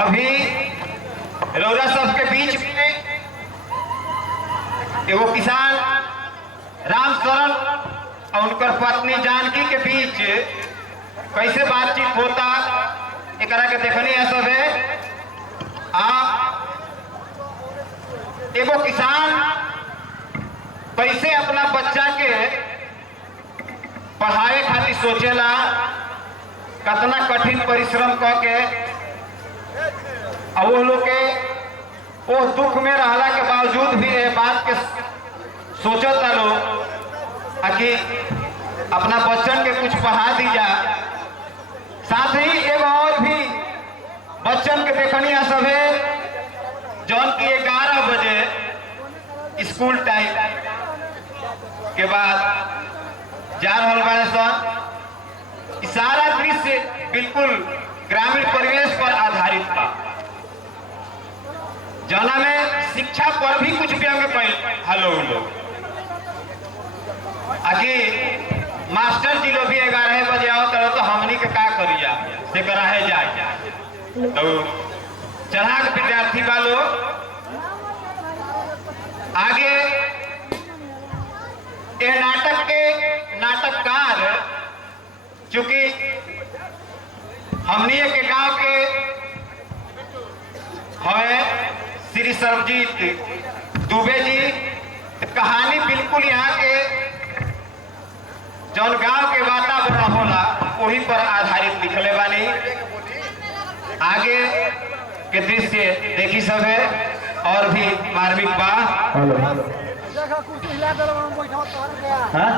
अभी रौरा सबके बीच में एगो किसान राम शरण और उनकर पत्नी जानकी के बीच कैसे बातचीत होता एकरा के देखनी है सब है। एगो किसान कैसे अपना बच्चा के पढ़ाए खातिर सोचेला, कितना कठिन परिश्रम करके वो लोग के वो दुख में रहला के बावजूद भी ये बात के सोचता लोग कि अपना बच्चन के कुछ पढ़ा दीजा। साथ ही एक और भी बच्चन के देखनी है सभे जौन की 11 बजे स्कूल टाइम के बाद जा रहा बड़े सन। सारा दृश्य बिल्कुल ग्रामीण परिवेश पर आधारित था, जना में शिक्षा पर भी कुछ व्यंग हेलो लोग आगे मास्टर जी लोग भी 11 बजे आओ तो हमनी के का करिया से कराहे जाए तो चढ़ा के विद्यार्थी वालों आगे ये नाटक के नाटककार चूंकि हमनी के गांव के है श्री सर्वजीत दुबे जी, कहानी बिल्कुल यहाँ के जौन गांव के वातावरण होला वही पर आधारित लिखले बानी। आगे के दृश्य देखी सब है और भी मार्मिक बा। हाँ?